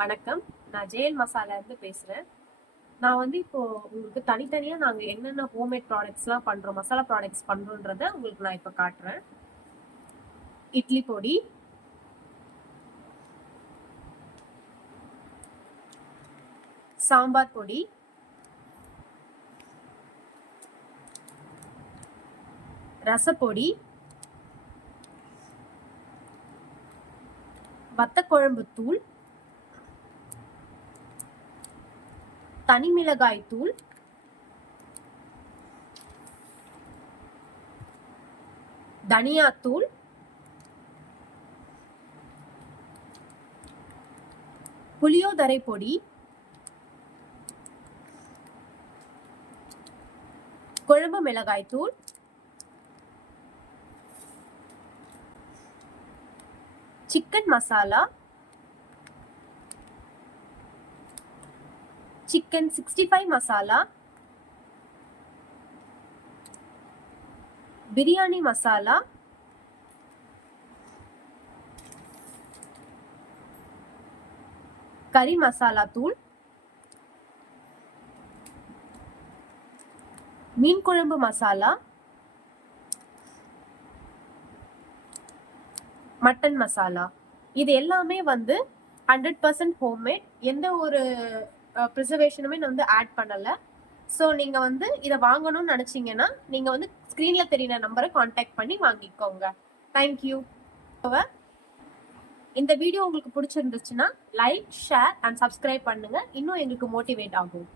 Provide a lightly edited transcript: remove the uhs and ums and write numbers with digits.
வணக்கம். நான் ஜேஎல் மசாலா இருந்து பேசுறேன். நான் வந்து இப்போ உங்களுக்கு தனித்தனியா நாங்க என்னென்ன ஹோம்மேட் ப்ராடக்ட்ஸ்லாம் பண்றோம், மசாலா ப்ராடக்ட்ஸ் பண்றோன்றத உங்களுக்கு நான் இப்போ காட்டுறேன். இட்லி பொடி, சாம்பார் பொடி, ரசப்பொடி, வத்தக்குழம்பு தூள், தனி மிளகாய் தூள், தனியாத்தூள், புளியோதரை பொடி, குழம்பு மிளகாய் தூள், சிக்கன் மசாலா, சிக்கன் 65 மசாலா, பிரியாணி மசாலா, கறி மசாலா தூள், மீன் குழம்பு மசாலா, மட்டன் மசாலா. இது எல்லாமே வந்து 100% ஹோம்மேட். எந்த ஒரு ப்ரிசர்வேஷனுமே நான் வந்து ஆட் பண்ணலை. ஸோ நீங்கள் வந்து இதை வாங்கணும்னு நினச்சிங்கன்னா நீங்கள் வந்து ஸ்க்ரீனில் தெரியிற நம்பரை காண்டாக்ட் பண்ணி வாங்கிக்கோங்க. தேங்க்யூ. இந்த வீடியோ உங்களுக்கு பிடிச்சிருந்துச்சுன்னா லைக், ஷேர் அண்ட் சப்ஸ்கிரைப் பண்ணுங்க. இன்னும் எங்களுக்கு மோட்டிவேட் ஆகும்.